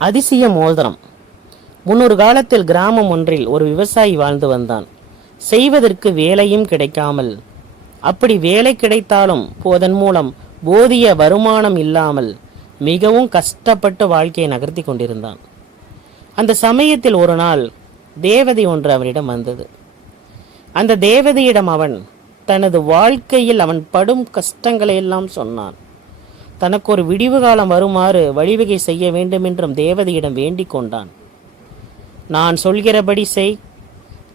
அதிசய மோதிரம். முன்னொரு காலத்தில் கிராமம் ஒன்றில் ஒரு விவசாயி வாழ்ந்து வந்தான். செய்வதற்கு வேலையும் கிடைக்காமல், அப்படி வேலை கிடைத்தாலும் அதன் மூலம் போதிய வருமானம் இல்லாமல் மிகவும் கஷ்டப்பட்டு வாழ்க்கையை நகர்த்தி கொண்டிருந்தான். அந்த சமயத்தில் ஒரு நாள் தேவதை ஒன்று அவனிடம் வந்தது. அந்த தேவதையிடம் அவன் தனது வாழ்க்கையில் அவன் படும் கஷ்டங்களை எல்லாம் சொன்னான். தனக்கு ஒரு விடிவு காலம் வருமாறு வழிவகை செய்ய வேண்டும் என்றும் தேவதையிடம் வேண்டிக் கொண்டான். நான் சொல்கிறபடி செய்,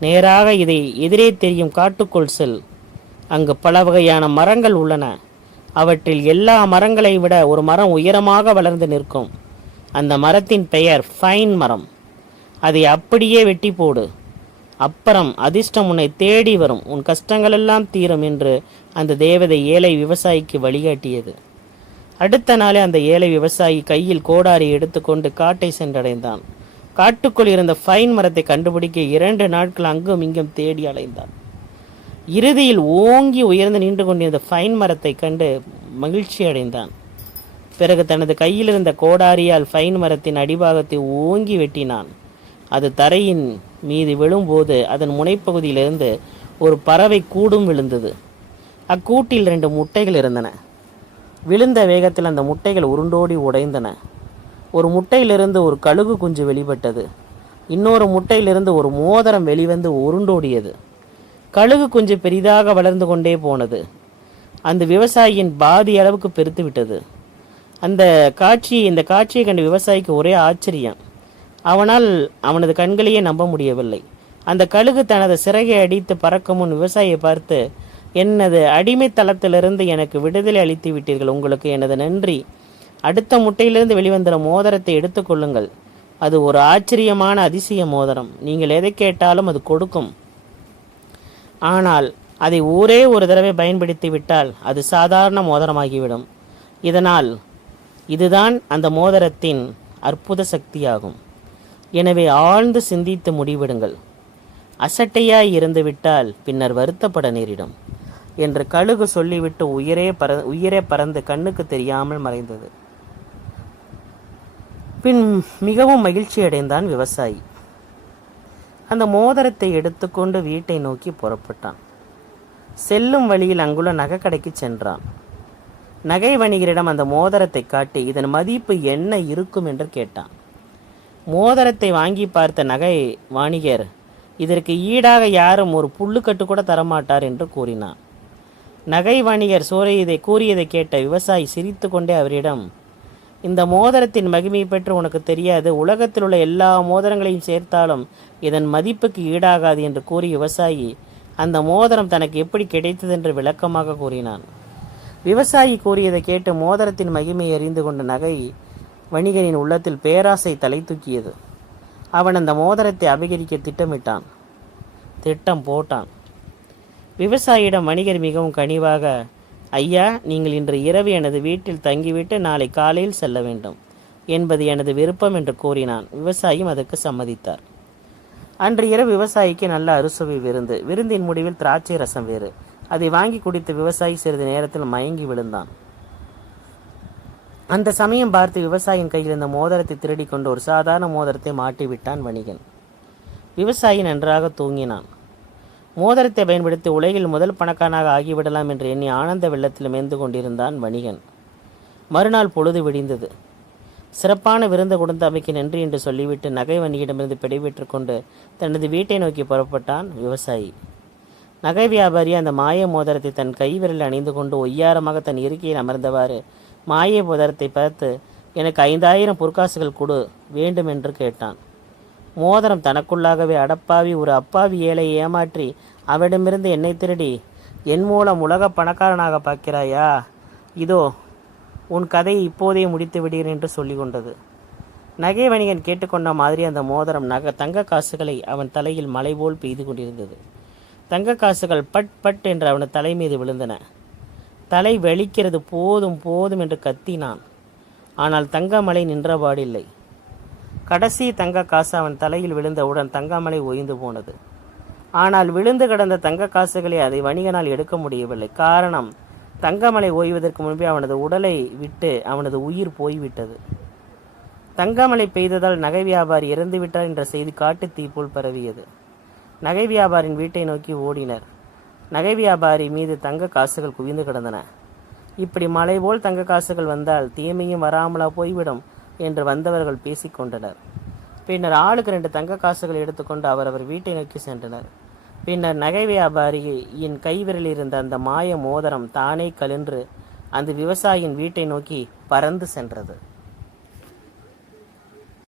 நேராக இதை எதிரே தெரியும் காட்டுக்குள் செல். அங்கு பல வகையான மரங்கள் உள்ளன. அவற்றில் எல்லா மரங்களை விட ஒரு மரம் உயரமாக வளர்ந்து நிற்கும். அந்த மரத்தின் பெயர் ஃபைன் மரம். அதை அப்படியே வெட்டி போடு. அப்புறம் அதிர்ஷ்டம் உன்னை தேடி வரும், உன் கஷ்டங்களெல்லாம் தீரும் என்று அந்த தேவதை ஏழை விவசாயிக்கு வழிகாட்டியது. அடுத்த நாளே அந்த ஏழை விவசாயி கையில் கோடாரி எடுத்துக்கொண்டு காட்டை சென்றடைந்தான். காட்டுக்குள் இருந்த ஃபைன் மரத்தை கண்டுபிடிக்க 2 நாட்கள் அங்கும் இங்கும் தேடி அலைந்தான். இறுதியில் ஓங்கி உயர்ந்து நின்று கொண்டிருந்த ஃபைன் மரத்தை கண்டு மகிழ்ச்சி அடைந்தான். பிறகு தனது கையில் இருந்த கோடாரியால் ஃபைன் மரத்தின் அடிபாகத்தை ஓங்கி வெட்டினான். அது தரையின் மீது விழும்போது அதன் முனைப்பகுதியிலிருந்து ஒரு பறவை கூடும் விழுந்தது. அக்கூட்டில் 2 முட்டைகள் இருந்தன. விழுந்த வேகத்தில் அந்த முட்டைகள் உருண்டோடி உடைந்தன. ஒரு முட்டையிலிருந்து ஒரு கழுகு குஞ்சு வெளிப்பட்டது. இன்னொரு முட்டையிலிருந்து ஒரு மோதிரம் வெளிவந்து உருண்டோடியது. கழுகு குஞ்சு பெரிதாக வளர்ந்து கொண்டே போனது. அந்த விவசாயியின் பாதி அளவுக்கு பெருத்து விட்டது. இந்த காட்சியை கண்ட விவசாயிக்கு ஒரே ஆச்சரியம். அவனால் அவனது கண்களையே நம்ப முடியவில்லை. அந்த கழுகு தனது சிறகை அடித்து பறக்கும் முன் விவசாயியை பார்த்து, எனது அடிமைத்தளத்திலிருந்து எனக்கு விடுதலை அளித்து விட்டீர்கள், உங்களுக்கு எனது நன்றி. அடுத்த முட்டையிலிருந்து வெளிவந்த மோதிரத்தை எடுத்துக்கொள்ளுங்கள். அது ஒரு ஆச்சரியமான அதிசய மோதிரம். நீங்கள் எதை கேட்டாலும் அது கொடுக்கும். ஆனால் அதை ஒரே ஒரு தடவை பயன்படுத்தி விட்டால் அது சாதாரண மோதிரமாகிவிடும். இதுதான் அந்த மோதிரத்தின் அற்புத சக்தியாகும். எனவே ஆழ்ந்து சிந்தித்து முடிவிடுங்கள். அசட்டையாய் இருந்து விட்டால் பின்னர் வருத்தப்பட நேரிடும் என்று கழுகு சொல்லிவிட்டு உயிரே பறந்து கண்ணுக்கு தெரியாமல் மறைந்தது. பின் மிகவும் மகிழ்ச்சி அடைந்தான் விவசாயி. அந்த மோதிரத்தை எடுத்துக்கொண்டு வீட்டை நோக்கி புறப்பட்டான். செல்லும் வழியில் அங்குள்ள நகைக்கடைக்கு சென்றான். நகை வணிகரிடம் அந்த மோதிரத்தை காட்டி இதன் மதிப்பு என்ன இருக்கும் என்று கேட்டான். மோதிரத்தை வாங்கி பார்த்த நகை வாணிகர், இதற்கு ஈடாக யாரும் ஒரு புல்லுக்கட்டு கூட தரமாட்டார் என்று கூறினான். நகை வணிகர் கூறியதை கேட்ட விவசாயி சிரித்து கொண்டே அவரிடம், இந்த மோதிரத்தின் மகிமை பற்றி உனக்கு தெரியாது, உலகத்தில் உள்ள எல்லா மோதிரங்களையும் சேர்த்தாலும் இதன் மதிப்புக்கு ஈடாகாது என்று கூறிய விவசாயி அந்த மோதிரம் தனக்கு எப்படி கிடைத்தது என்று விளக்கமாக கூறினான். விவசாயி கூறியதை கேட்டு மோதிரத்தின் மகிமையை அறிந்து கொண்ட நகை வணிகனின் உள்ளத்தில் பேராசை தலை தூக்கியது. அவன் அந்த மோதிரத்தை அபகரிக்க திட்டம் போட்டான். விவசாயியிடம் வணிகர் மிகவும் கனிவாக, ஐயா, நீங்கள் இன்று இரவு எனது வீட்டில் தங்கிவிட்டு நாளை காலையில் செல்ல வேண்டும் என்பது எனது விருப்பம் என்று கூறினான். விவசாயியும் அதற்கு சம்மதித்தார். அன்று இரவு விவசாயிக்கு நல்ல அறுசுவை விருந்து. விருந்தின் முடிவில் திராட்சை ரசம் வேறு. அதை வாங்கி குடித்த விவசாயி சிறிது நேரத்தில் மயங்கி விழுந்தான். அந்த சமயம் பார்த்து விவசாயியின் கையில் இருந்த மோதிரத்தை திருடி கொண்டு ஒரு சாதாரண மோதிரத்தை மாட்டிவிட்டான் வணிகன். விவசாயி நன்றாக தூங்கினான். மோதிரத்தை பயன்படுத்தி உலகில் முதல் பணக்காரனாக ஆகிவிடலாம் என்று எண்ணி ஆனந்த வெள்ளத்தில் மேய்ந்து கொண்டிருந்தான் வணிகன். மறுநாள் பொழுது விடிந்தது. சிறப்பான விருந்து கொடுத்த அவைக்கு நன்றி என்று சொல்லிவிட்டு நகை வணிகிடமிருந்து பிடைபெற்று கொண்டு தனது வீட்டை நோக்கி புறப்பட்டான் விவசாயி. நகை வியாபாரி அந்த மாய மோதிரத்தை தன் கைவிரலில் அணிந்து கொண்டு ஒய்யாரமாக தன் இருக்கையில் அமர்ந்தவாறு மாய மோதிரத்தை பார்த்து, எனக்கு 5000 பொற்காசுகள் கொடு வேண்டும் என்று கேட்டான். மோதிரம் தனக்குள்ளாகவே, அடப்பாவி, ஒரு அப்பாவி ஏழை ஏமாற்றி அவனிடமிருந்து என்னை திருடி என் மூலம் உலக பணக்காரனாக பார்க்கிறாயா? இதோ உன் கதையை இப்போதே முடித்து விடுகிறேன் என்று சொல்லி கொண்டது. நகை வணிகன் கேட்டுக்கொண்ட மாதிரி அந்த மோதிரம் தங்க காசுகளை அவன் தலையில் மலை போல் பெய்து கொண்டிருந்தது. தங்க காசுகள் பட் பட் என்று அவனது தலை மீது விழுந்தன. தலை வெளிக்கிறது, போதும் போதும் என்று கத்தினான். ஆனால் தங்கமலை நின்றபாடில்லை. கடைசி தங்க காசு அவன் தலையில் விழுந்தவுடன் தங்கமலை ஓய்ந்து போனது. ஆனால் விழுந்து கிடந்த தங்க காசுகளை அதை வணிகனால் எடுக்க முடியவில்லை. காரணம், தங்கமலை ஓய்வதற்கு முன்பே அவனது உடலை விட்டு அவனது உயிர் போய்விட்டது. தங்கமழை பெய்ததால் நகை வியாபாரி இறந்துவிட்டார் என்ற செய்தி காட்டு தீ போல் பரவியது. நகை வியாபாரியின் வீட்டை நோக்கி ஓடினர். நகை வியாபாரி மீது தங்க காசுகள் குவிந்து கிடந்தன. இப்படி மலை போல் தங்க காசுகள் வந்தால் தீமையும் வராமலா போய்விடும் என்று வந்தவர்கள் பேசிக்கொண்டனர். பின்னர் ஆளுக்கு 2 தங்க காசுகள் எடுத்துக்கொண்டு அவரவர் வீட்டை நோக்கி சென்றனர். பின்னர் நகை வியாபாரியின் கைவிரலில் இருந்த அந்த மாய மோதிரம் தானே கழன்று அந்த விவசாயியின் வீட்டை நோக்கி பறந்து சென்றது.